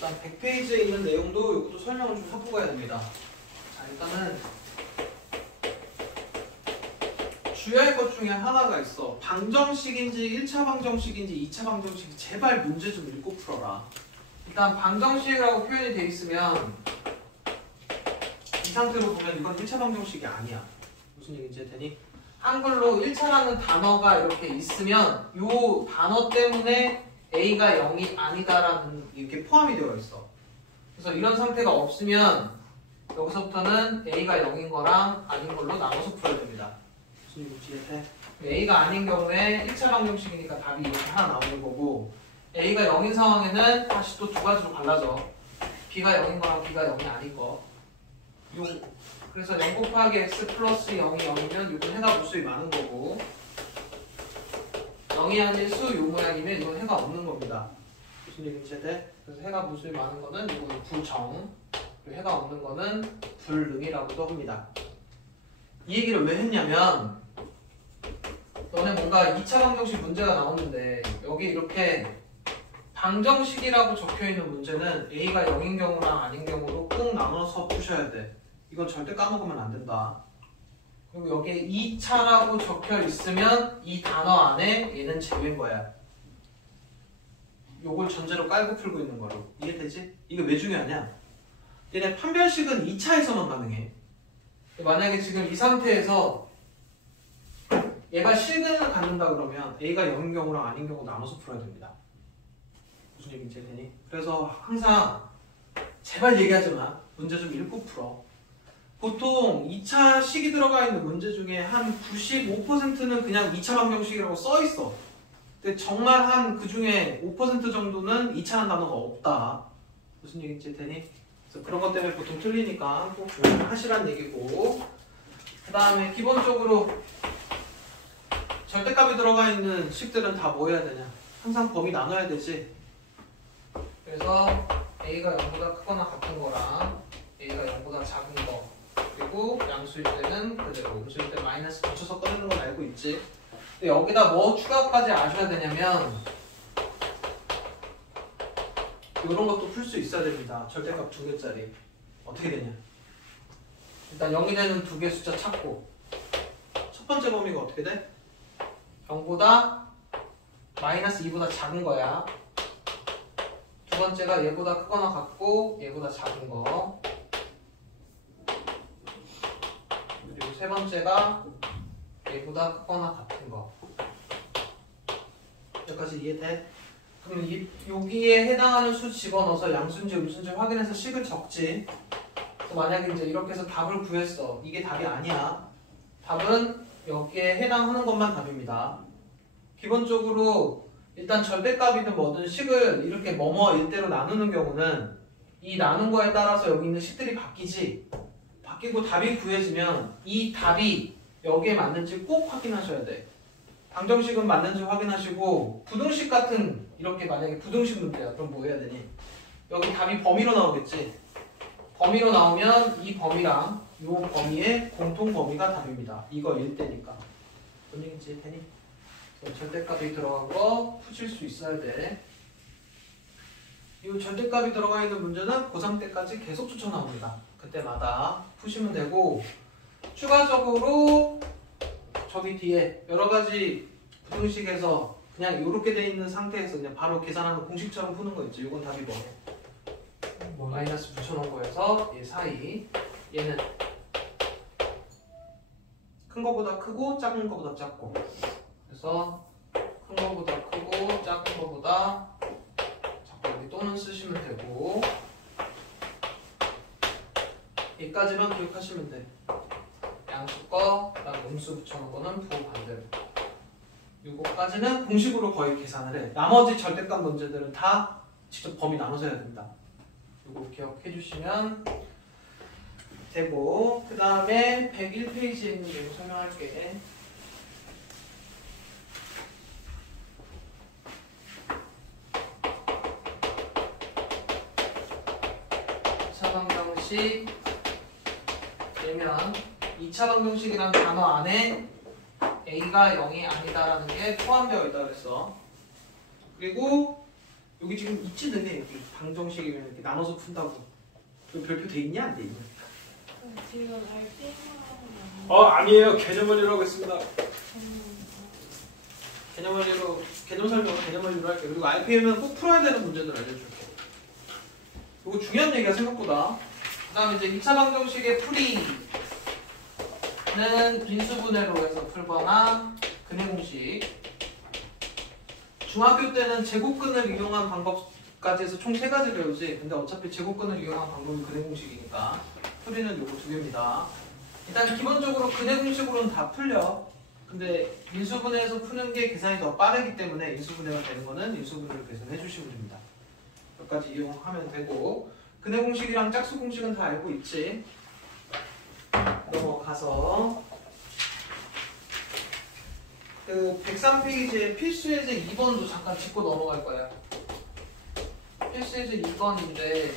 일단 100페이지에 있는 내용도 이것도 설명을 좀 하고 가야 됩니다. 자, 일단은 주요할 것 중에 하나가 있어. 방정식인지 1차 방정식인지 2차 방정식 제발 문제 좀 읽고 풀어라. 일단 방정식이라고 표현이 돼 있으면 이 상태로 보면 이건 1차 방정식이 아니야. 무슨 얘기인지 했더니 한글로 1차라는 단어가 이렇게 있으면 이 단어 때문에 A가 0이 아니다라는 이렇게 포함이 되어 있어. 그래서 이런 상태가 없으면 여기서부터는 A가 0인 거랑 아닌 걸로 나눠서 풀어야 됩니다. 무슨 얘기인지 이해돼? A가 아닌 경우에 1차 방정식이니까 답이 이렇게 하나 나오는 거고 A가 0인 상황에는 다시 또 두 가지로 갈라져. B가 0인 거랑 B가 0이 아닌 거. 그래서 0 곱하기 x 플러스 0이 0이면 이건 해가 무수히 많은 거고 0이 아닌 수 요 모양이면 이건 해가 없는 겁니다. 무슨 얘기인지 돼? 그래서 해가 무수히 많은 거는 이건 불정, 그리고 해가 없는 거는 불능이라고도 합니다. 이 얘기를 왜 했냐면 너네 뭔가 2차 방정식 문제가 나오는데 여기 이렇게 방정식이라고 적혀있는 문제는 A가 0인 경우랑 아닌 경우로 꼭 나눠서 푸셔야 돼. 이건 절대 까먹으면 안 된다. 그리고 여기에 2차라고 적혀 있으면 이 단어 안에 얘는 제외인 거야. 요걸 전제로 깔고 풀고 있는 거로. 이해되지? 이게 왜 중요하냐? 얘네 판별식은 2차에서만 가능해. 만약에 지금 이 상태에서 얘가 실근을 갖는다 그러면 A가 0인 경우랑 아닌 경우 나눠서 풀어야 됩니다. 무슨 얘기인지 되니? 그래서 항상 제발 얘기하지 마. 문제 좀 읽고 풀어. 보통 2차 식이 들어가 있는 문제 중에 한 95%는 그냥 2차 방정식이라고 써 있어. 근데 정말 한 그 중에 5% 정도는 2차라는 단어가 없다. 무슨 얘기인지 되니? 그래서 그런 것 때문에 보통 틀리니까 꼭 하시란 얘기고. 그 다음에 기본적으로 절대값이 들어가 있는 식들은 다 뭐 해야 되냐? 항상 범위 나눠야 되지. 그래서 A가 0보다 크거나 같은 거랑 A가 0보다 작은 거 그리고 양수일 때는 그대로 음수일 때 마이너스 붙여서 꺼내는 건 알고 있지. 근데 여기다 뭐 추가까지 아셔야 되냐면 이런 것도 풀 수 있어야 됩니다. 절대값 2개짜리 어떻게 되냐? 일단 0이 되는 2개 숫자 찾고 첫 번째 범위가 어떻게 돼? 0보다 마이너스 2보다 작은 거야. 두 번째가 얘보다 크거나 같고 얘보다 작은 거. 그리고 세 번째가 얘보다 크거나 같은 거. 여기까지 이해돼? 그럼 여기에 해당하는 수 집어넣어서 양수인지 음수인지 확인해서 식을 적지. 또 만약에 이제 이렇게 해서 답을 구했어. 이게 답이 아니야. 답은 여기에 해당하는 것만 답입니다. 기본적으로 일단 절대값이든 뭐든 식을 이렇게 뭐뭐 일대로 나누는 경우는 이 나눈 거에 따라서 여기 있는 식들이 바뀌지. 바뀌고 답이 구해지면 이 답이 여기에 맞는지 꼭 확인하셔야 돼. 방정식은 맞는지 확인하시고 부등식 같은 이렇게 만약에 부등식 문제야. 그럼 뭐 해야 되니? 여기 답이 범위로 나오겠지. 범위로 나오면 이 범위랑 이 범위의 공통 범위가 답입니다. 이거 1대니까. 뭔 얘기인지 되니? 절대값이 들어간 거 푸실 수 있어야 돼. 이 절대값이 들어가 있는 문제는 고3 때까지 계속 추천 나옵니다. 그때마다 푸시면 되고 추가적으로 저기 뒤에 여러 가지 부등식에서 그냥 이렇게 돼 있는 상태에서 그냥 바로 계산하는 공식처럼 푸는 거 있죠. 이건 답이 뭐? 마이너스 붙여놓은 거여서 얘 사이 얘는 큰 거보다 크고 작은 거보다 작고 그래서 큰 거보다 크고 작은 거보다 자꾸 여기 또는 쓰시면 되고 여기까지만 기억하시면 돼. 양수 거, 그다음 음수 붙여놓은 거는 부호 반대로. 이거까지는 공식으로 거의 계산을 해. 나머지 절대값 문제들은 다 직접 범위 나눠서 해야 됩니다. 이거 기억해 주시면 되고 그 다음에 101페이지에 있는 내용 설명할게. 방정식 되면 2차 방정식이라는 단어 안에 A가 0이 아니다라는 게 포함되어 있다고 했어. 그리고 여기 지금 있지는 해. 여기 방정식이면 이렇게 나눠서 푼다고. 그 별표 돼 있냐 안 돼 있냐? 지금 RP만 아니에요. 개념 원리라고 했습니다. 개념 원리로 개념 설명은 개념 원리로 할게요. 그리고 RPM은 꼭 풀어야 되는 문제들 알려줄게. 이거 중요한 얘기야 생각보다. 그다음에 이제 2차 방정식의 풀이는 인수분해로 해서 풀거나 근해 공식. 중학교 때는 제곱근을 이용한 방법까지 해서 총 3가지 배우지. 근데 어차피 제곱근을 이용한 방법이 근해 공식이니까 풀이는 요거 2개입니다. 일단 기본적으로 근해 공식으로는 다 풀려. 근데 인수분해에서 푸는 게 계산이 더 빠르기 때문에 인수분해가 되는 거는 인수분해를 계산해 주시면 됩니다. 여기까지 이용하면 되고, 근해 공식이랑 짝수 공식은 다 알고 있지. 넘어가서 그 103페이지에 필수 예제 2번도 잠깐 짚고 넘어갈 거야. 필수 예제 2번인데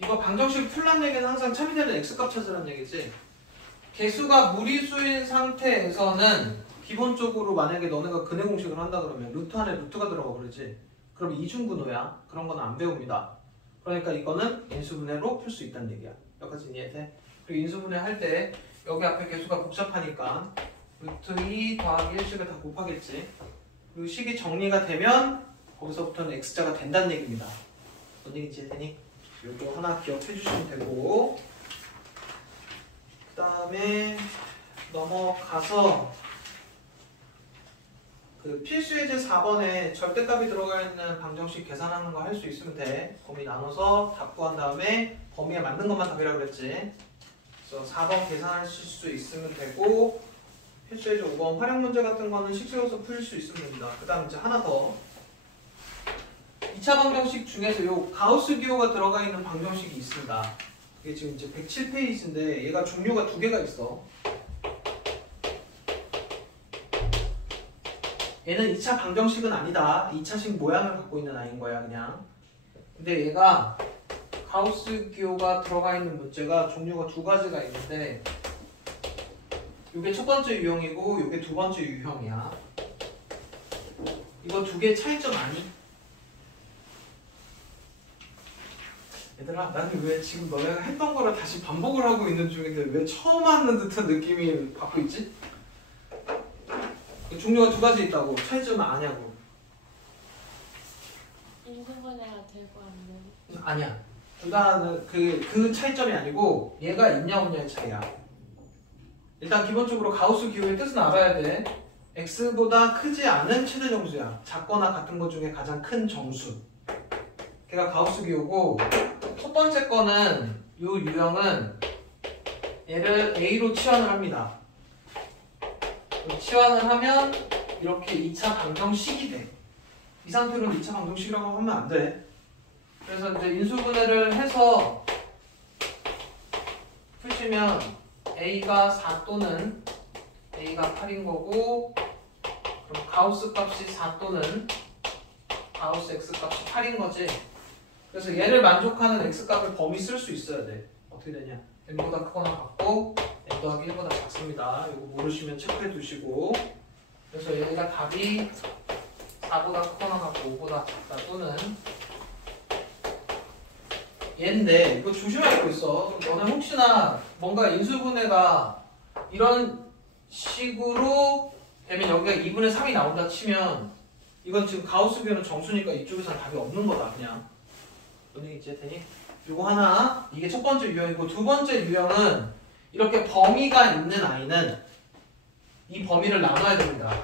이거 방정식 풀란 얘기는 항상 참이되는 x값 찾으라는 얘기지. 개수가 무리수인 상태에서는 기본적으로 만약에 너네가 근해 공식을 한다 그러면 루트 안에 루트가 들어가 버리지. 그럼 이중근호야. 그런 건 안 배웁니다. 그러니까 이거는 인수분해로 풀 수 있다는 얘기야. 여기까지 이해돼? 그리고 인수분해 할 때 여기 앞에 개수가 복잡하니까 루트 2 더하기 1식을 다 곱하겠지. 그리고 식이 정리가 되면 거기서부터는 x자가 된다는 얘기입니다. 뭔 얘기인지 이해되니? 요거 하나 기억해 주시면 되고, 그 다음에 넘어가서 그 필수 예제 4번에 절대값이 들어가 있는 방정식 계산하는 거 할 수 있으면 돼. 범위 나눠서 답 구한 다음에 범위에 맞는 것만 답이라고 그랬지. 그래서 4번 계산하실 수 있으면 되고, 필수 예제 5번 활용 문제 같은 거는 식세워서 풀 수 있으면 됩니다. 그 다음 이제 하나 더. 2차 방정식 중에서 요 가우스 기호가 들어가 있는 방정식이 있습니다. 이게 지금 이제 107페이지인데 얘가 종류가 2개가 있어. 얘는 2차 방정식은 아니다. 2차식 모양을 갖고 있는 아이인 거야 그냥. 근데 얘가 가우스 기호가 들어가 있는 문제가 종류가 2가지가 있는데 이게 첫 번째 유형이고 이게 두 번째 유형이야. 이거 2개 차이점 아니? 얘들아, 나는 왜 지금 너네가 했던 거를 다시 반복을 하고 있는 중인데 왜 처음 하는 듯한 느낌이 받고 있지? 종류가 2가지 있다고. 차이점은 아냐고. 인수분해가 되고 안 되고. 아니야. 둘 다는 그 차이점이 아니고 얘가 있냐 없냐의 차이야. 일단 기본적으로 가우스 기호의 뜻은 알아야 돼. x보다 크지 않은 최대 정수야. 작거나 같은 것 중에 가장 큰 정수. 걔가 가우스 기호고, 첫 번째 거는 이 유형은 얘를 a로 치환을 합니다. 치환을 하면 이렇게 2차 방정식이 돼. 이 상태로는 2차 방정식이라고 하면 안 돼. 그래서 이제 인수분해를 해서 푸시면 a가 4 또는 a가 8인 거고, 그럼 가우스 값이 4 또는 가우스 x 값이 8인 거지. 그래서 얘를 만족하는 x값을 범위 쓸 수 있어야 돼. 어떻게 되냐? n보다 크거나 같고 n 더하기 1보다 작습니다. 이거 모르시면 체크해 두시고, 그래서 얘가 답이 4보다 크거나 같고 5보다 작다 또는 얘인데, 이거 조심할 거 있어. 너네 혹시나 뭔가 인수분해가 이런 식으로 되면 여기가 2분의 3이 나온다 치면 이건 지금 가우스 비호는 정수니까 이쪽에서는 답이 없는 거다 그냥. 뭔 얘기인지 했더니 요거 하나, 이게 첫 번째 유형이고, 두 번째 유형은 이렇게 범위가 있는 아이는 이 범위를 나눠야 됩니다.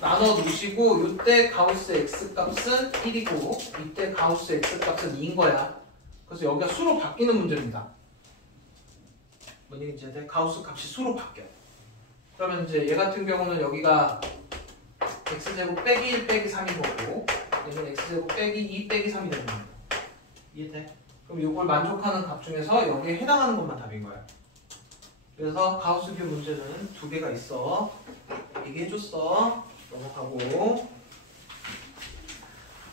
나눠 두시고, 이때 가우스 x 값은 1이고 이때 가우스 x 값은 2인 거야. 그래서 여기가 수로 바뀌는 문제입니다. 뭔 얘기인지 해? 가우스 값이 수로 바뀌어. 그러면 이제 얘 같은 경우는 여기가 x제곱 빼기 1 빼기 3인 거고, 얘는 x제곱 빼기 2 빼기 3이 되는 겁니다. 이해돼? 그럼 이걸 만족하는 값 중에서 여기에 해당하는 것만 답인 거야. 그래서 가우스 기호 문제는 2개가 있어. 얘기해줬어. 넘어가고.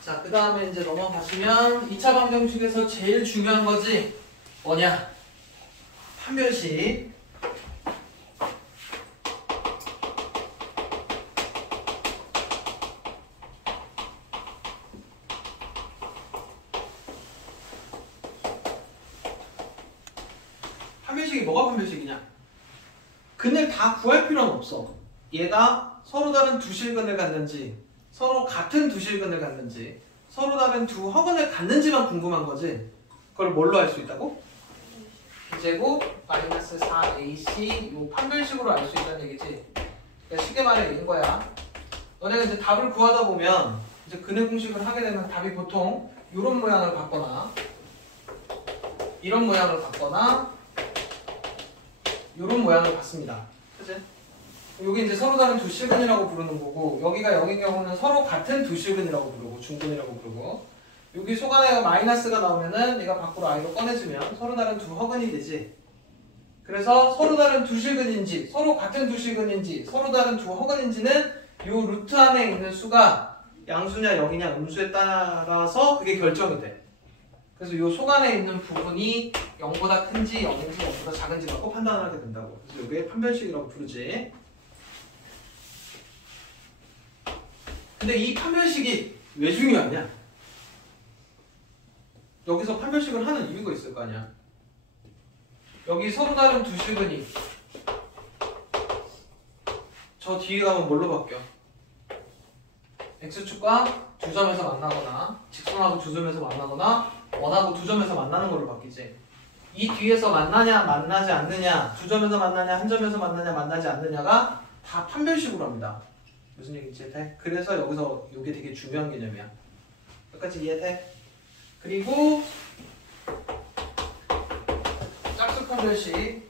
자, 그 다음에 이제 넘어가시면 2차 방정식에서 제일 중요한 거지 뭐냐? 판별식. 판별식이 뭐가 판별식이냐? 근을 다 구할 필요는 없어. 얘가 서로 다른 두 실근을 갖는지, 서로 같은 두 실근을 갖는지, 서로 다른 두 허근을 갖는지만 궁금한 거지. 그걸 뭘로 알 수 있다고? b제곱 마이너스 4ac 요 판별식으로 알 수 있다는 얘기지. 그러니까 쉽게 말해 이런 거야. 너네가 이제 답을 구하다 보면 이제 근의 공식을 하게 되면 답이 보통 이런 모양을 받거나 이런 모양을 받거나 이런 모양을 받습니다. 그치? 여기 이제 서로 다른 두 실근이라고 부르는 거고, 여기가 0인 경우는 서로 같은 두 실근이라고 부르고 중근이라고 부르고, 여기 속안에 마이너스가 나오면은 얘가 밖으로 i로 꺼내주면 서로 다른 두 허근이 되지. 그래서 서로 다른 두 실근인지 서로 같은 두 실근인지 서로 다른 두 허근인지는 요 루트 안에 있는 수가 양수냐 0이냐 음수에 따라서 그게 결정이 돼. 그래서 요 속안에 있는 부분이 0보다 큰지 0인지 0보다 작은지 갖고 판단을 하게 된다고. 그래서 이게 판별식이라고 부르지. 근데 이 판별식이 왜 중요하냐? 여기서 판별식을 하는 이유가 있을 거 아니야. 여기 서로 다른 두 실근이 저 뒤에 가면 뭘로 바뀌어? x축과 두 점에서 만나거나 직선하고 두 점에서 만나거나 원하고 두 점에서 만나는 걸로 바뀌지. 이 뒤에서 만나냐 만나지 않느냐, 두 점에서 만나냐 한 점에서 만나냐 만나지 않느냐가 다 판별식으로 합니다. 무슨 얘기인지 이해돼? 그래서 여기서 이게 되게 중요한 개념이야. 여기까지 이해돼? 그리고 짝수 판별식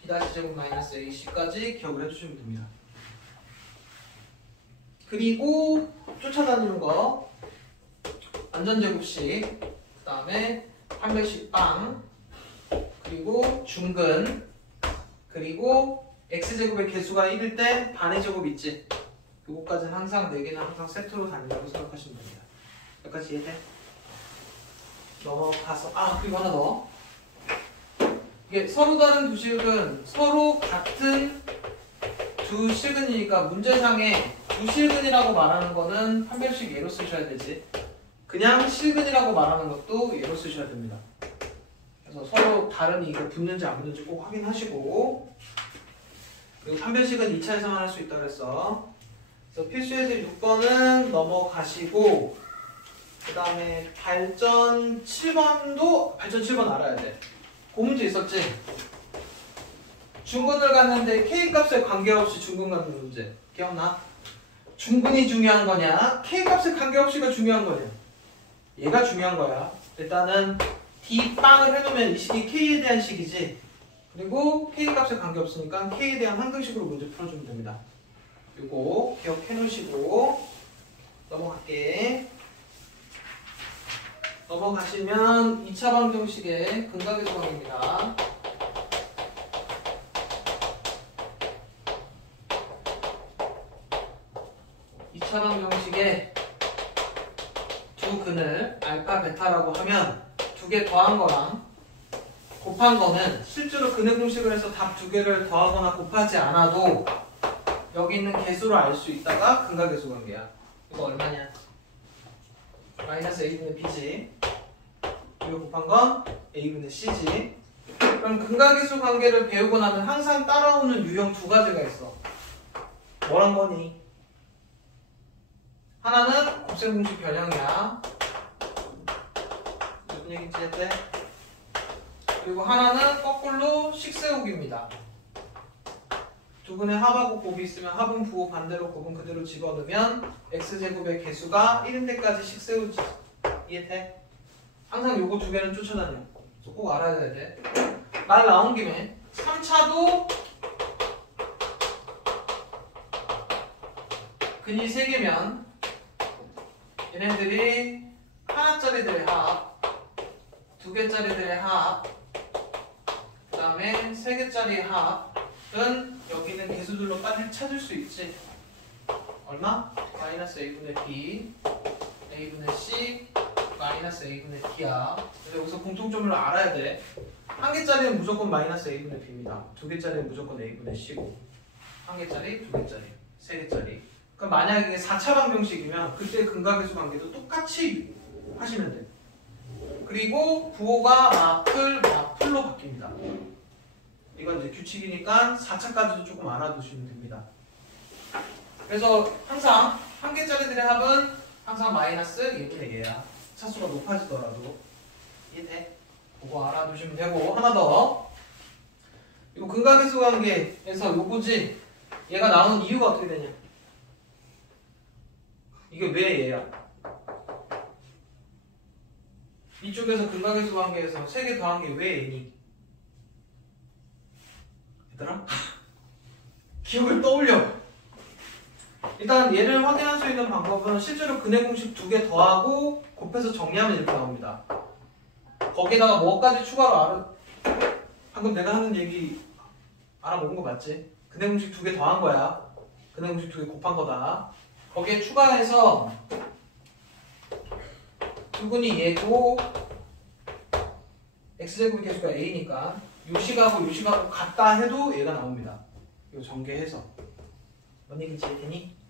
b-제곱 마이너스 ac까지 기억을 해주시면 됩니다. 그리고 쫓아다니는 거 안전제곱식, 그 다음에 판별식 빵, 그리고 중근, 그리고 x제곱의 개수가 1일 때 반의 제곱 있지. 요거까지는 항상 4개는 항상 세트로 다닌다고 생각하시면 됩니다. 여기까지 이해돼? 넘어가서 그리고 하나 더. 이게 서로 다른 두 실근, 서로 같은 두 실근이니까 문제상에 두 실근이라고 말하는 거는 판별식 예로 쓰셔야 되지. 그냥 실근이라고 말하는 것도 예로 쓰셔야 됩니다. 그래서 서로 다른 이게 붙는지 안 붙는지 꼭 확인하시고, 그리고 판별식은 2차에서만 할 수 있다 그랬어. 그래서 필수예제 6번은 넘어가시고, 그 다음에 발전 7번도 발전 7번 알아야 돼. 그 문제 있었지? 중근을 갔는데 K값에 관계없이 중근 갖는 문제 기억나? 중근이 중요한 거냐? K값에 관계없이가 중요한 거냐? 얘가 중요한 거야. 일단은 D빵을 해놓으면 이 식이 K에 대한 식이지. 그리고 K값에 관계없으니까 K에 대한 항등식으로 문제 풀어주면 됩니다. 요거 기억해 놓으시고 넘어갈게. 넘어가시면 2차 방정식의 근각의 조각입니다. 방정식에 두 근을 알파, 베타라고 하면 두 개 더한 거랑 곱한 거는 실제로 근의 공식을 해서 답 두 개를 더하거나 곱하지 않아도 여기 있는 개수로 알 수 있다가 근각계수 관계야. 이거 얼마냐? 마이너스 a분의 b지. 그리고 곱한 건 a분의 c지. 그럼 근각계수 관계를 배우고 나면 항상 따라오는 유형 두 가지가 있어. 뭐란 거니? 하나는 곱셈 공식 변형이야. 무슨 얘기인지 했대? 그리고 하나는 거꾸로 식세우기입니다. 두 근의 합하고 곱이 있으면 합은 부호 반대로 곱은 그대로 집어넣으면 x제곱의 개수가 1인 데까지 식세우지. 이해돼? 항상 요거 두 개는 쫓아다녀. 그래서 꼭 알아야 돼. 말 나온 김에 3차도 근이 3개면 얘네들이 하나짜리들의 합, 두 개짜리들의 합, 그 다음에 세 개짜리 합은 여기 있는 개수들로 빨리 찾을 수 있지. 얼마? 마이너스 a분의 b, a분의 c, 마이너스 a분의 b야. 그래서 여기서 공통점을 알아야 돼. 한 개짜리는 무조건 마이너스 a분의 b입니다. 두 개짜리는 무조건 a분의 c고, 한 개짜리, 두 개짜리, 세 개짜리. 그럼 만약에 4차 방정식이면 그때 근각계수 관계도 똑같이 하시면 돼. 그리고 부호가 마플로 바뀝니다. 이건 이제 규칙이니까 4차까지도 조금 알아두시면 됩니다. 그래서 항상 한 개짜리들의 합은 항상 마이너스 1분의 얘야. 차수가 높아지더라도. 이해돼? 그거 알아두시면 되고, 하나 더. 이거 근각계수 관계에서 요거지. 얘가 나오는 이유가 어떻게 되냐? 이게 왜 얘야? 이쪽에서 근각계수 관계에서 3개 더한 게 왜 얘니? 얘들아? 기억을 떠올려. 일단 얘를 확인할 수 있는 방법은 실제로 근해 공식 2개 더하고 곱해서 정리하면 이렇게 나옵니다. 거기다가 뭐까지 추가로 방금 내가 하는 얘기 알아먹은 거 맞지? 근해 공식 2개 더한 거야. 근해 공식 2개 곱한 거다. 거기에 추가해서 두근이 얘고 x제곱의 개수가 a니까 요식하고 요식하고 같다 해도 얘가 나옵니다. 이거 전개해서 뭔 얘기인지 이해되니?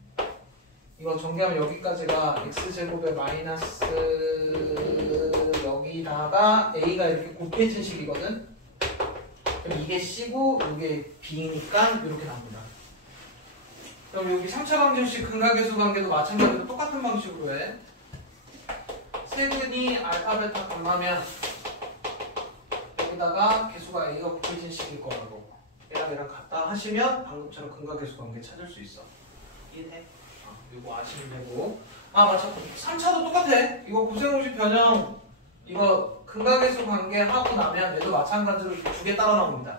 이거 전개하면 여기까지가 x제곱의 마이너스 여기다가 a가 이렇게 곱해진 식이거든? 그럼 이게 c고 이게 b니까 이렇게 나옵니다. 그럼 여기 3차 방정식 근각계수 관계도 마찬가지로 똑같은 방식으로 해. 세근이 알파 베타 감마면 여기다가 개수가 a가 곱해진 식일 거라고 얘랑 같다 하시면 방금처럼 근각계수 관계 찾을 수 있어. 이해돼? 이거 아시면 되고. 아 맞아, 3차도 똑같아. 이거 고생공식 변형 이거 근각계수 관계 하고 나면 얘도 마찬가지로 2개 따라 나옵니다.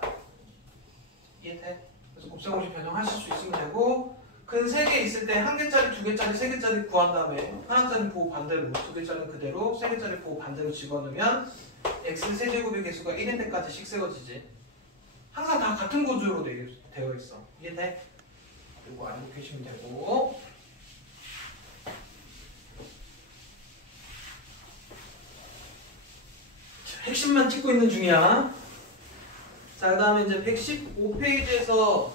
이해돼? 그래서 곱셈공식 변형 하실 수 있으면 되고, 근 3개 있을 때 1개짜리, 2개짜리, 3개짜리 구한 다음에 하나짜리 부호 반대로, 2개짜리는 그대로, 3개짜리 부호 반대로 집어넣으면 x 세제곱의 개수가 1인 데까지 씩 세워지지. 항상 다 같은 구조로 되어 있어. 이해돼? 이거 알고 계시면 되고. 핵심만 찍고 있는 중이야. 자, 그 다음에 이제 115페이지에서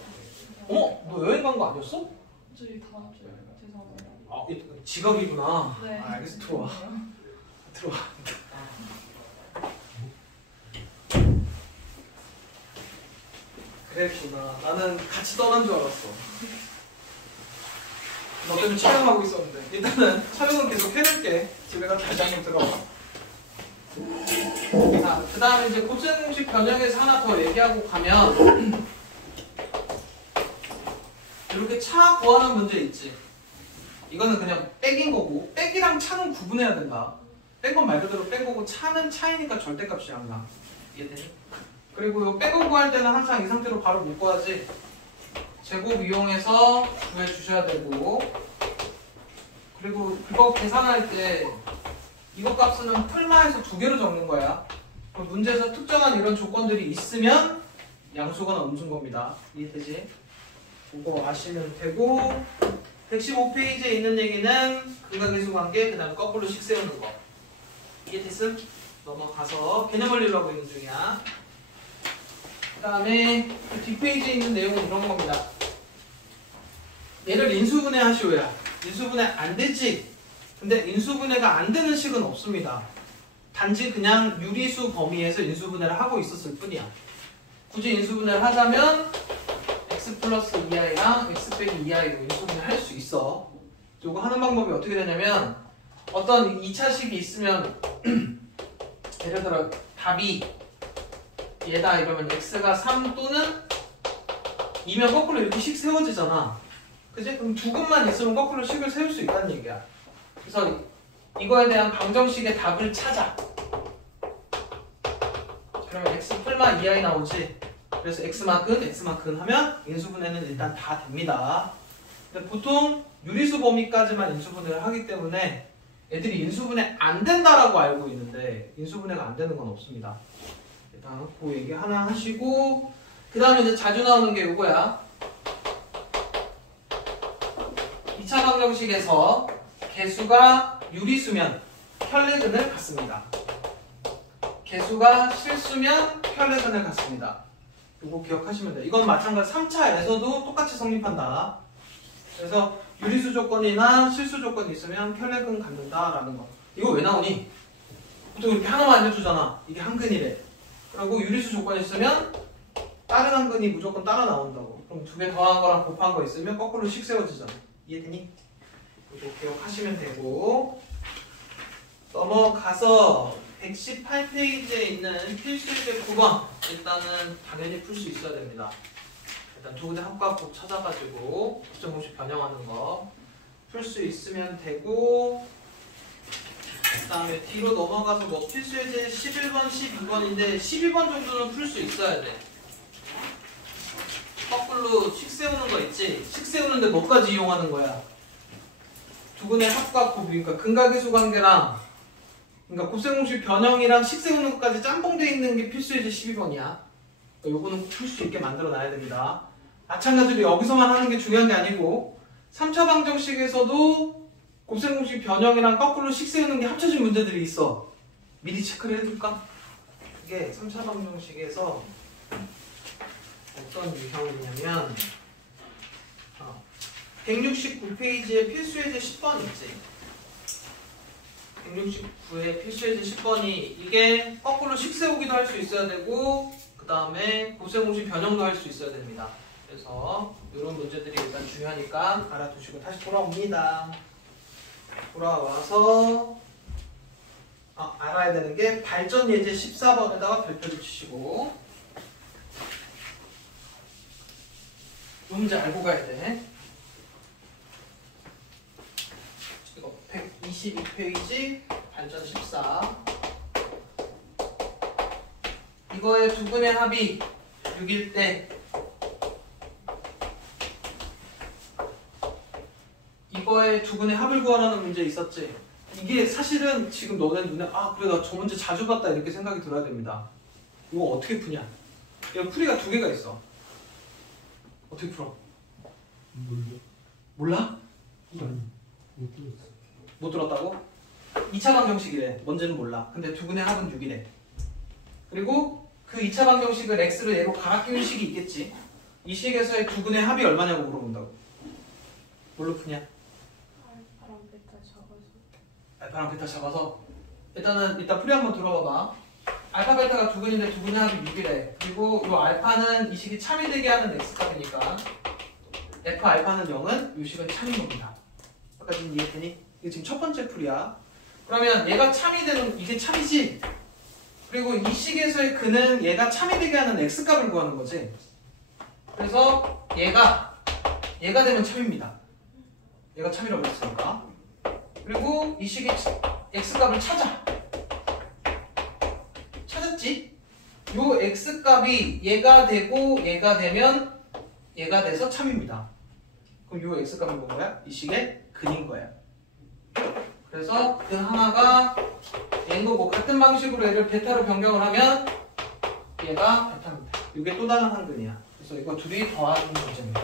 너 여행 간 거 아니었어? 저희 다음 주에 죄송합니다. 아, 지각이구나. 네. 아, 알겠어. 들어와. 들어와. 그랬구나. 나는 같이 떠난 줄 알았어. 너 때문에 촬영하고 있었는데. 일단은 촬영은 계속 해줄게. 집에 가서 다시 한번 들어와. 자, 그 다음에 이제 곱셈공식 변형에서 하나 더 얘기하고 가면 이렇게 차 구하는 문제 있지. 이거는 그냥 백인 거고, 백이랑 차는 구분해야 된다. 뺀 건 말 그대로 뺀 거고, 차는 차이니까 절대값이 안 나. 이해되니? 그리고 이 백을 구할 때는 항상 이 상태로 바로 묶어야지. 제곱 이용해서 구해 주셔야 되고, 그리고 그거 계산할 때 이거 값은 풀마에서 2개로 적는 거야. 그럼 문제에서 특정한 이런 조건들이 있으면 양수거나 음수인 겁니다. 이해되지? 그거 아시면 되고, 115페이지에 있는 얘기는 근각계수 관계, 그 다음에 거꾸로 식 세우는 거. 이해됐음? 넘어가서 개념 원리로 하고 있는 중이야. 그 다음에 뒷페이지에 있는 내용은 이런 겁니다. 얘를 인수분해 하시오야. 인수분해 안 되지? 근데 인수분해가 안 되는 식은 없습니다. 단지 그냥 유리수 범위에서 인수분해를 하고 있었을 뿐이야. 굳이 인수분해를 하자면 x 플러스 2i랑 x 빼기 2i로 인수분해 할 수 있어. 요거 하는 방법이 어떻게 되냐면, 어떤 2차식이 있으면 예를 들어 답이 얘다 이러면 x가 3 또는 2면 거꾸로 이렇게 식 세워지잖아. 그치? 그럼 두 근만 있으면 거꾸로 식을 세울 수 있다는 얘기야. 그래서 이거에 대한 방정식의 답을 찾아. 그러면 x 풀마 2i 나오지. 그래서 x만큼 하면 인수분해는 일단 다 됩니다. 근데 보통 유리수 범위까지만 인수분해를 하기 때문에 애들이 인수분해 안 된다라고 알고 있는데 인수분해가 안 되는 건 없습니다. 일단 그 얘기 하나 하시고, 그 다음에 이제 자주 나오는 게 요거야. 2차 방정식에서 개수가 유리수면 혈내근을 갖습니다. 개수가 실수면 혈내근을 갖습니다. 이거 기억하시면 돼요. 이건 마찬가지 3차에서도 똑같이 성립한다. 그래서 유리수 조건이나 실수 조건이 있으면 혈내근 갖는다라는 거. 이거 왜 나오니? 보통 이렇게 하나만 알려주잖아. 이게 한 근이래. 그리고 유리수 조건이 있으면 다른 한 근이 무조건 따라 나온다고. 그럼 두 개 더한 거랑 곱한 거 있으면 거꾸로 식 세워지잖아. 이해되니? 이거 기억하시면 되고, 넘어가서 118페이지에 있는 필수제 9번 일단은 당연히 풀 수 있어야 됩니다. 일단 두 군데 합과곱 찾아가지고 부정공식 변형하는 거 풀 수 있으면 되고, 그 다음에 뒤로 넘어가서 뭐 필수예제 11번, 12번인데 12번 정도는 풀 수 있어야 돼. 거꾸로 식 세우는 거 있지? 식 세우는데 뭐까지 이용하는 거야? 두근의 합과 곱, 그러니까 근각의수 관계랑 그러니까 곱셈공식 변형이랑 식 세우는 것까지 짬뽕되어 있는 게 필수예제 12번이야. 요거는 풀 수 있게 만들어 놔야 됩니다. 마찬가지로 여기서만 하는 게 중요한 게 아니고 3차 방정식에서도 곱셈공식 변형이랑 거꾸로 식 세우는 게 합쳐진 문제들이 있어. 미리 체크를 해둘까? 그게 3차 방정식에서 어떤 유형이냐면 169페이지에 필수예제 10번 있지. 169에 필수예제 10번이 이게 거꾸로 식 세우기도 할 수 있어야 되고 그 다음에 곱셈공식 변형도 할 수 있어야 됩니다. 그래서 이런 문제들이 일단 중요하니까 알아두시고 다시 돌아옵니다. 돌아와서 알아야 되는 게 발전 예제 14번에다가 별표를 치시고 이 문제 알고 가야 돼. 이거 122페이지 발전 14 이거의 두근의 합이 6일 때 이거의 두근의 합을 구하라는 문제 있었지. 이게 사실은 지금 너네 눈에 그래 나 저 문제 자주 봤다 이렇게 생각이 들어야 됩니다. 이거 어떻게 푸냐? 이거 풀이가 두 개가 있어. 어떻게 풀어? 몰라? 못 들었다고? 2차 방정식이래. 뭔지는 몰라. 근데 두근의 합은 6이래. 그리고 그 2차 방정식을 x로 얘로 갈아 끼운 식이 있겠지. 이 식에서의 두근의 합이 얼마냐고 물어본다고. 뭘로 푸냐? 알파랑 베타 잡아서 일단 풀이 한번 들어봐봐. 알파 베타가 두근인데 두근의 합이 6이래. 그리고 이 알파는 이 식이 참이 되게 하는 x값이니까 f 알파는 0은 이 식은 참인 겁니다. 여기까지는 이해되니? 이게 지금 첫 번째 풀이야. 그러면 얘가 참이 되는 이게 참이지. 그리고 이 식에서의 근은 얘가 참이 되게 하는 x값을 구하는 거지. 그래서 얘가 되면 참입니다. 얘가 참이라고 했으니까. 그리고 이 식의 x값을 찾았지? 요 x값이 얘가 되고 얘가 되면 얘가 돼서 참입니다. 그럼 요 x값은 뭐야? 이 식의 근인 거야. 그래서 근 하나가 얘인 거고 같은 방식으로 얘를 베타로 변경을 하면 얘가 베타입니다. 이게 또 다른 한 근이야. 그래서 이거 둘이 더하는 문제입니다.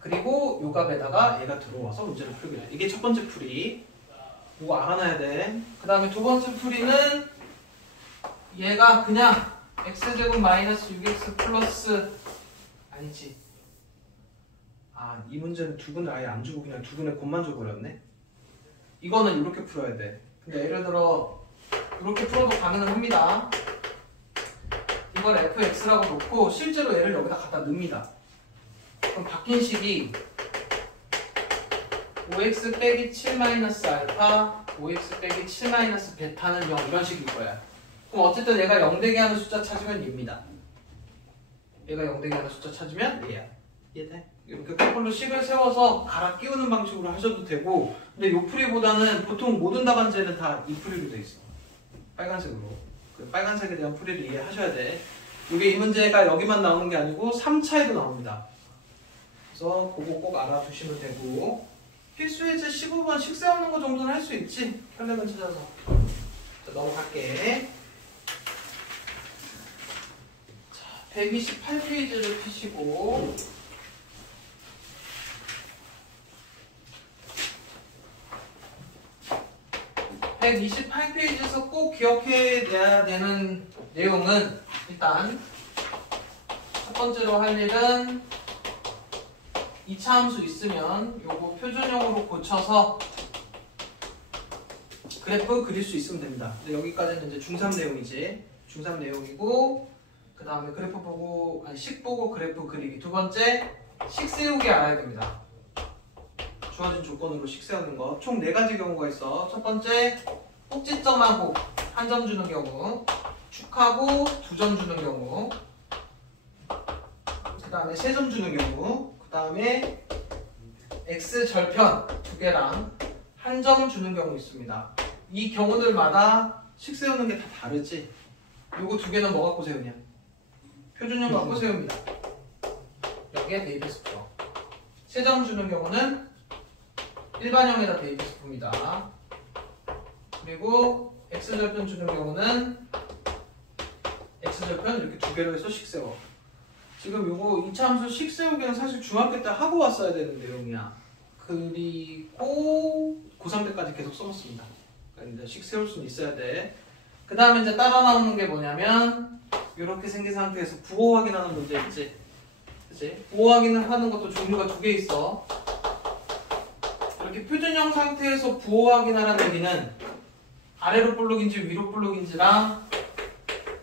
그리고 요 값에다가 얘가 들어와서 문제를 풀게 돼. 이게 첫 번째 풀이. 이거 알아놔야 돼. 그 다음에 두 번째 풀이는 얘가 그냥 x제곱 마이너스 6x 플러스 아니지. 이 문제는 두근을 아예 안 주고 그냥 두근에 곱만 줘버렸네. 이거는 이렇게 풀어야 돼. 근데 예를 들어 이렇게 풀어도 가능은 합니다. 이걸 fx라고 놓고 실제로 얘를 여기다 갖다 넣습니다. 그럼 바뀐 식이 5x 빼기 7 마이너스 알파 5x 빼기 7 마이너스 베타는 0 이런 식일 거야. 그럼 어쨌든 얘가 0 되게 하는 숫자 찾으면 얘입니다. 얘가 0 되게 하는 숫자 찾으면 얘야. 이해돼? 이렇게 거꾸로 식을 세워서 갈아 끼우는 방식으로 하셔도 되고 근데 요 풀이보다는 보통 모든 답안지에는 다 이 풀이로 돼 있어. 빨간색으로. 그 빨간색에 대한 풀이를 이해하셔야 돼. 이게 이 문제가 여기만 나오는 게 아니고 3차에도 나옵니다. 그래서 그거 꼭 알아두시면 되고 필수예제 15번 식 세우는 거 정도는 할 수 있지. 혈액은 찾아서. 자, 넘어갈게. 자, 128페이지를 펴시고 128페이지에서 꼭 기억해내야 되는 내용은 일단 첫 번째로 할 일은 2차 함수 있으면 요거 표준형으로 고쳐서 그래프 그릴 수 있으면 됩니다. 근데 여기까지는 이제 중3 내용이지. 중3 내용이고 그 다음에 그래프 보고 식 보고 그래프 그리기. 두 번째 식 세우기 알아야 됩니다. 주어진 조건으로 식 세우는 거. 총 4가지 경우가 있어. 첫 번째 꼭지점하고 한 점 주는 경우, 축하고 2점 주는 경우, 그 다음에 3점 주는 경우, 그 다음에 x 절편 2개랑 한 점 주는 경우 있습니다. 이 경우들마다 식 세우는 게 다 다르지. 요거 2개는 뭐 갖고 세우냐? 표준형 갖고 세웁니다. 여기에 대입해서 풀어. 3점 주는 경우는 일반형에다 대입해서 풉니다. 그리고 x절편 주는 경우는 x절편 이렇게 2개로 해서 식 세워. 지금 요거 2차 함수 식 세우기는 사실 중학교 때 하고 왔어야 되는 내용이야. 그리고 고3 때까지 계속 써먹습니다. 그러니까 식 세울 수는 있어야 돼. 그 다음에 이제 따라 나오는 게 뭐냐면 이렇게 생긴 상태에서 부호 확인하는 문제 있지. 그치? 부호 확인을 하는 것도 종류가 2개 있어. 이렇게 표준형 상태에서 부호 확인하라는 얘기는 아래로 볼록인지 위로 볼록인지랑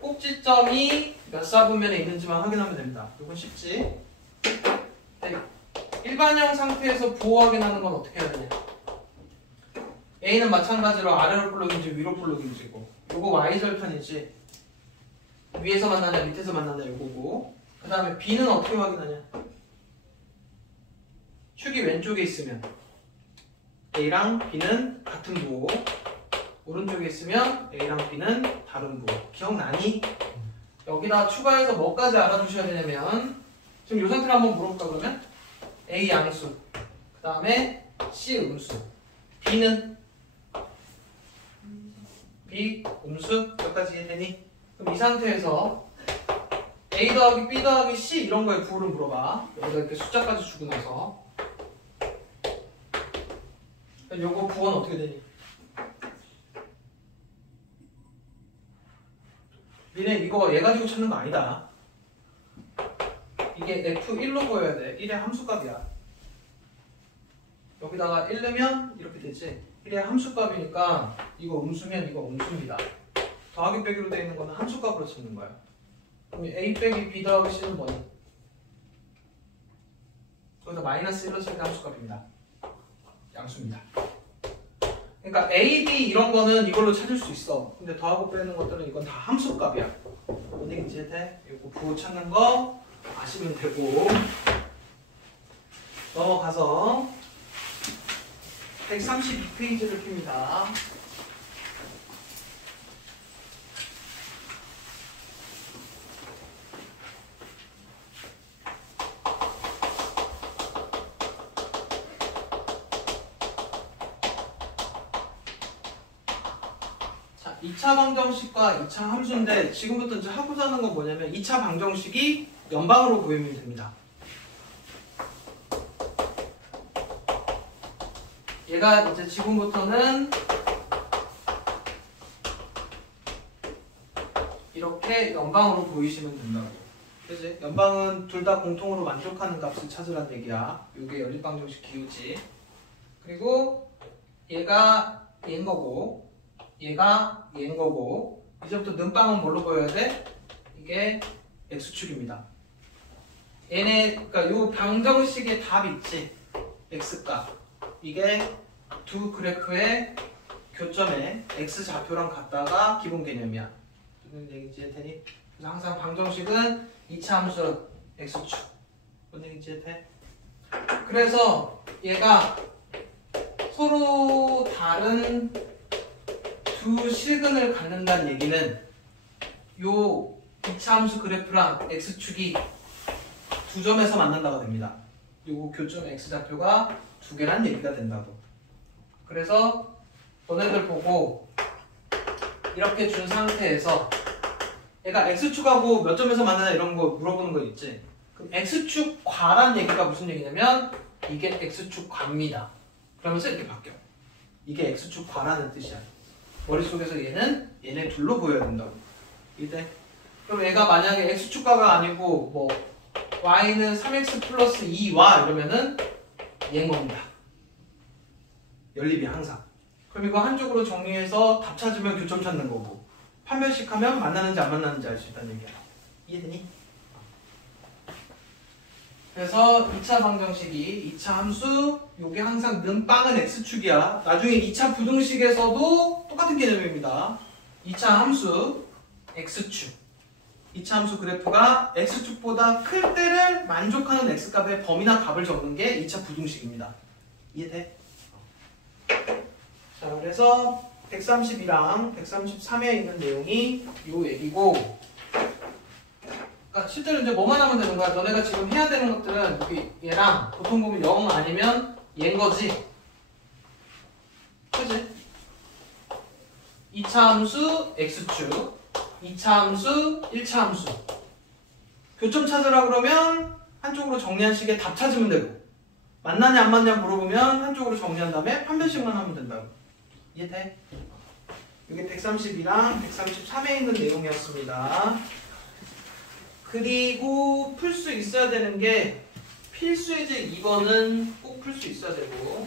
꼭지점이 몇 사분면에 있는지만 확인하면 됩니다. 이건 쉽지. 네. 일반형 상태에서 부호 확인하는 건 어떻게 해야 되냐? A는 마찬가지로 아래로 볼록인지 위로 볼록인지고, 요거 Y절편이지. 위에서 만나냐 밑에서 만나냐 요거고. 그 다음에 B는 어떻게 확인하냐? 축이 왼쪽에 있으면 A랑 B는 같은 부호, 오른쪽에 있으면 A랑 B는 다른 부호. 기억나니? 여기다 추가해서 뭐까지 알아두셔야 되냐면, 지금 이 상태로 한번 물어볼까 그러면? A 양수, 그 다음에 C 음수, B는? B 음수? 여기까지 이해되니? 그럼 이 상태에서 A 더하기 B 더하기 C 이런 거에 부호를 물어봐. 여기다 이렇게 숫자까지 주고 나서 요거 부호는 어떻게 되니? 니네 이거 얘 가지고 찾는 거 아니다. 이게 F1로 보여야 돼. 1의 함수값이야. 여기다가 1 넣으면 이렇게 되지. 1의 함수값이니까 이거 음수면 이거 음수입니다. 더하기 빼기로 되어 있는 거는 함수값으로 찾는 거야. 그럼 A 빼기 B 더하기 C는 뭐니? 거기서 마이너스 1로 칠 때 함수값입니다. 양수입니다. 그러니까 A, B 이런 거는 이걸로 찾을 수 있어. 근데 더하고 빼는 것들은 이건 다 함수값이야. 뭔 얘기인지 해? 이거 부호 찾는 거 아시면 되고. 넘어가서 132페이지를 핍니다. 자, 2차 방정식과 2차 함수인데 지금부터 이제 하고자 하는 건 뭐냐면 2차 방정식이 연방으로 보이면 됩니다. 얘가 이제 지금부터는 이렇게 연방으로 보이시면 된다고. 그치? 연방은 둘 다 공통으로 만족하는 값을 찾으라는 얘기야. 이게 연립방정식 기호지. 그리고 얘가 얘인 거고 얘가 얘인 거고 이제부터 는방은 뭘로 보여야 돼? 이게 x축입니다. 얘네 그러니까 요 방정식의 답 있지? x값. 이게 두 그래프의 교점에 x좌표랑 같다가 기본 개념이야. 무슨 얘기인지 할 테니. 그래서 항상 방정식은 2차 함수 x축. 무슨 얘기인지 해? 그래서 얘가 서로 다른 두 실근을 갖는다는 얘기는 요 2차 함수 그래프랑 x축이 두 점에서 만난다가 됩니다. 요거 교점 x좌표가 두 개란 얘기가 된다고. 그래서 너네들 보고 이렇게 준 상태에서 얘가 x축하고 몇 점에서 만나냐 이런 거 물어보는 거 있지. 그럼 x축 과란 얘기가 무슨 얘기냐면 이게 x축 과입니다. 그러면서 이렇게 바뀌어. 이게 x축 과라는 뜻이야. 머릿속에서 얘네 둘로 보여야 된다고. 이때 그럼 얘가 만약에 x축가가 아니고 뭐 y는 3x 플러스 2y 이러면은 얘인 겁니다. 연립이 항상. 그럼 이거 한쪽으로 정리해서 답 찾으면 교점 찾는 거고, 판별식하면 만나는지 안 만나는지 알 수 있다는 얘기야. 이해되니? 그래서 2차 방정식이 2차 함수, 요게 항상 는빵은 x축이야. 나중에 2차 부등식에서도 똑같은 개념입니다. 2차 함수 x축. 2차 함수 그래프가 x축보다 클 때를 만족하는 x값의 범위나 값을 적는 게 2차 부등식입니다. 이해돼? 자, 그래서 132랑 133에 있는 내용이 요 얘기고, 그러니까 실제로 이제 뭐만 하면 되는 거야? 너네가 지금 해야 되는 것들은 여기 얘랑 보통 보면 0 아니면 얘인 거지. 그치? 2차 함수 x축, 2차 함수, 1차 함수. 교점 찾으라 그러면 한쪽으로 정리한 식에 답 찾으면 되고, 만나냐 안 맞냐 물어보면 한쪽으로 정리한 다음에 판별식만 하면 된다고. 이해돼? 이게 132랑 133에 있는 내용이었습니다. 그리고 풀 수 있어야 되는 게 필수예제 2번은 꼭 풀 수 있어야 되고,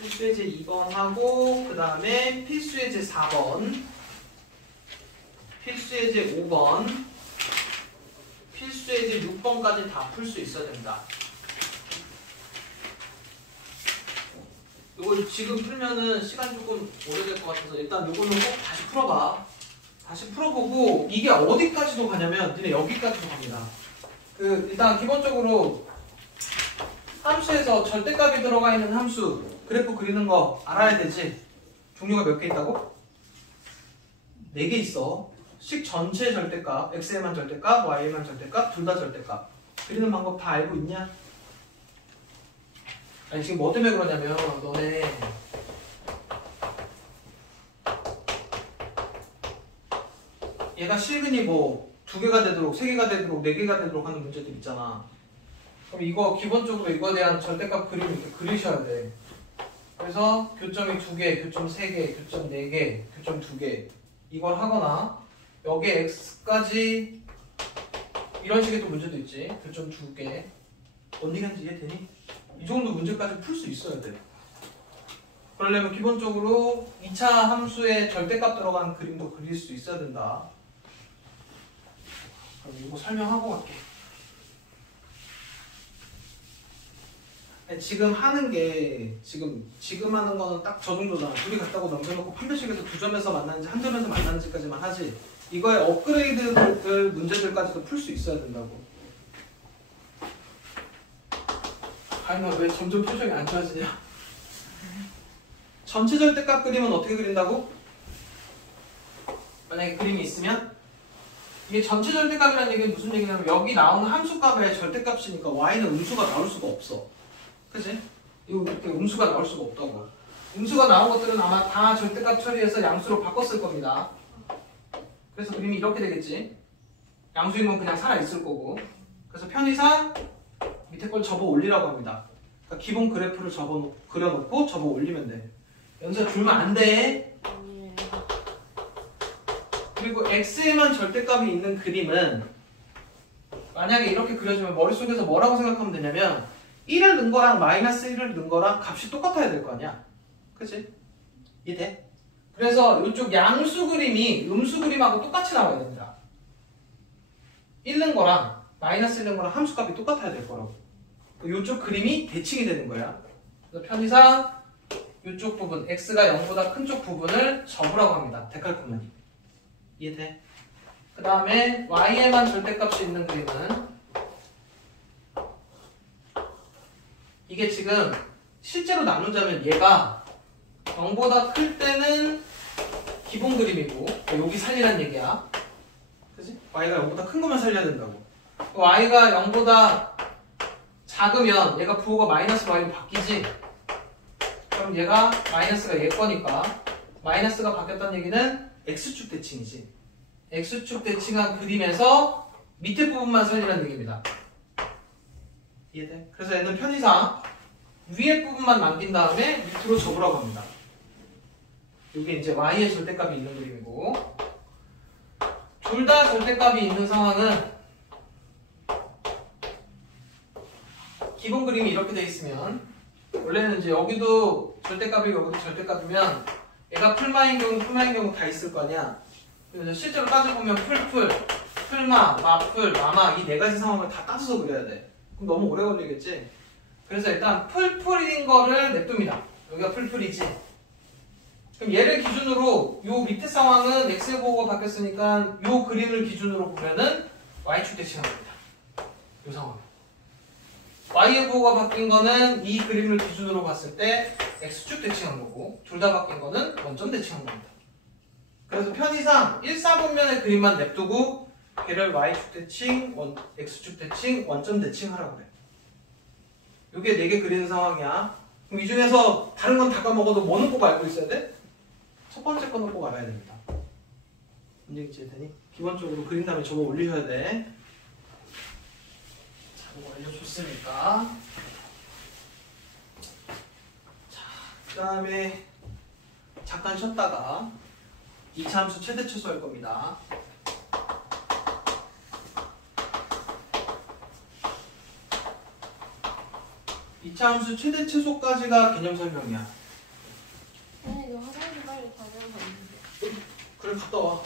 필수예제 2번 하고 그 다음에 필수예제 4번, 필수예제 5번, 필수예제 6번까지 다 풀 수 있어야 된다. 이걸 지금 풀면은 시간 조금 오래될 것 같아서 일단 이거는 꼭 다시 풀어봐. 다시 풀어보고 이게 어디까지도 가냐면 니네 여기까지도 갑니다. 일단 기본적으로 함수에서 절대값이 들어가 있는 함수 그래프 그리는 거 알아야 되지. 종류가 몇 개 있다고? 4개 있어. 식 전체 절대값, x에만 절대값, y에만 절대값, 둘 다 절대값. 그리는 방법 다 알고 있냐? 아니 지금 뭐 때문에 그러냐면 너네 얘가 실근이 뭐 2개가 되도록, 3개가 되도록, 4개가 되도록 하는 문제들 있잖아. 그럼 이거 기본적으로 이거에 대한 절대값 그림 이렇게 그리셔야 돼. 그래서 교점이 2개, 교점 3개, 교점 4개, 교점 2개 이걸 하거나 여기에 x까지 이런 식의 또 문제도 있지. 교점 2개. 뭔 얘기인지 이해되니? 이 정도 문제까지 풀 수 있어야 돼. 그러려면 기본적으로 2차 함수에 절대값 들어간 그림도 그릴 수 있어야 된다. 그럼 이거 설명하고 갈게. 지금 하는 게 지금 하는 거는 딱 저 정도잖아. 둘이 같다고 넘겨놓고 판별식에서 2점에서 만나는지 한 점에서 만나는지까지만 하지. 이거의 업그레이드들 문제들까지도 풀 수 있어야 된다고. 아니 왜 점점 표정이 안 좋아지냐? 전체 절대값 그림은 어떻게 그린다고? 만약에 그림이 있으면 이게 전체 절대값이라는 얘기는 무슨 얘기냐면 여기 나오는 함수값의 절대값이니까 y는 음수가 나올 수가 없어. 그치? 이렇게 음수가 나올 수가 없다고. 음수가 나온 것들은 아마 다 절대값 처리해서 양수로 바꿨을 겁니다. 그래서 그림이 이렇게 되겠지. 양수인 건 그냥 살아있을 거고. 그래서 편의상 밑에 걸 접어 올리라고 합니다. 그러니까 기본 그래프를 그려놓고 접어 올리면 돼. 연수야 줄면 안 돼. 그리고 x에만 절대값이 있는 그림은 만약에 이렇게 그려주면 머릿속에서 뭐라고 생각하면 되냐면 1을 넣은 거랑 마이너스 1을 넣은 거랑 값이 똑같아야 될 거 아니야. 그치? 이해돼? 그래서 이쪽 양수 그림이 음수 그림하고 똑같이 나와야 됩니다. 1 넣은 거랑 마이너스 1 넣은 거랑 함수값이 똑같아야 될 거라고. 이쪽 그림이 대칭이 되는 거야. 그래서 편의상 이쪽 부분, x가 0보다 큰 쪽 부분을 접으라고 합니다. 데칼코마니. 이해돼? 그 다음에 y에만 절대값이 있는 그림은 이게 지금 실제로 나누자면 얘가 0보다 클 때는 기본 그림이고 여기 살리란 얘기야. 그치? y가 0보다 큰 것만 살려야 된다고. y가 0보다 작으면 얘가 부호가 마이너스 y로 바뀌지. 그럼 얘가 마이너스가 얘 거니까 마이너스가 바뀌었다는 얘기는 x축 대칭이지. x축 대칭한 그림에서 밑에 부분만 살리라는 얘기입니다. 이해돼? 그래서 얘는 편의상 위에 부분만 남긴 다음에 밑으로 접으라고 합니다. 이게 이제 y의 절대값이 있는 그림이고, 둘 다 절대값이 있는 상황은 기본 그림이 이렇게 돼 있으면, 원래는 이제 여기도 절대값이고 여기도 절대값이면 얘가 풀마인 경우 다 있을 거 아니야. 그래서 실제로 따져보면 풀마, 마풀, 마마 이 네 가지 상황을 다 따져서 그려야 돼. 그럼 너무 오래 걸리겠지? 그래서 일단 풀인 거를 냅둡니다. 여기가 풀이지. 그럼 얘를 기준으로 요 밑에 상황은 x의 보호가 바뀌었으니까 요 그림을 기준으로 보면은 y축 대칭한 겁니다. 요 상황. y의 보호가 바뀐 거는 이 그림을 기준으로 봤을 때 x축 대칭한 거고, 둘 다 바뀐 거는 원점 대칭한 겁니다. 그래서 편의상 1, 4분면의 그림만 냅두고 걔를 y축 대칭, x축 대칭, 원점 대칭하라고 그래. 요게 4개 그리는 상황이야. 그럼 이 중에서 다른 건 다 까먹어도 뭐는 꼭 알고 있어야 돼? 첫 번째 거는 꼭 알아야 됩니다. 문제 있지, 테니? 기본적으로 그린 다음에 저거 올리셔야 돼. 자, 이거 알려줬으니까. 자, 그 다음에 잠깐 쉬었다가 2차 함수 최대 최소 할 겁니다. 이 차 함수 최대 최소까지가 개념 설명이야. 아니 이거 화장실 빨리 다녀서 있는데. 그래, 갔다 와.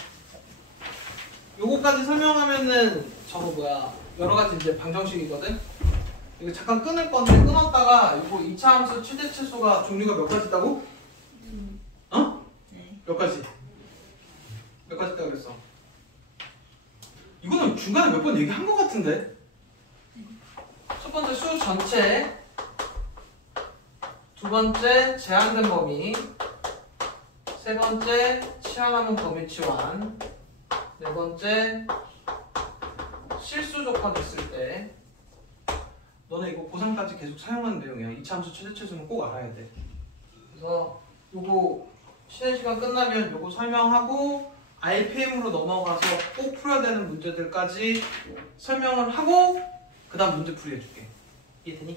요거까지 설명하면은 저거 뭐야, 여러 가지 이제 방정식이거든. 이거 잠깐 끊을 건데 끊었다가 이거 2차 함수 최대 최소가 종류가 몇 가지 있다고? 어? 네. 몇 가지? 몇 가지 있다고 그랬어? 이거는 중간에 몇 번 얘기한 것 같은데? 첫 번째 수 전체, 두 번째 제한된 범위, 세 번째 치환하는 범위 치환, 네 번째 실수 조건했을 때. 너네 이거 고3까지 계속 사용하는 내용이야. 2차 함수 최대 최소는 꼭 알아야 돼. 그래서 요거 쉬는 시간 끝나면 요거 설명하고 RPM으로 넘어가서 꼭 풀어야 되는 문제들까지 설명을 하고 그 다음 문제 풀이 해줄게. 이해되니?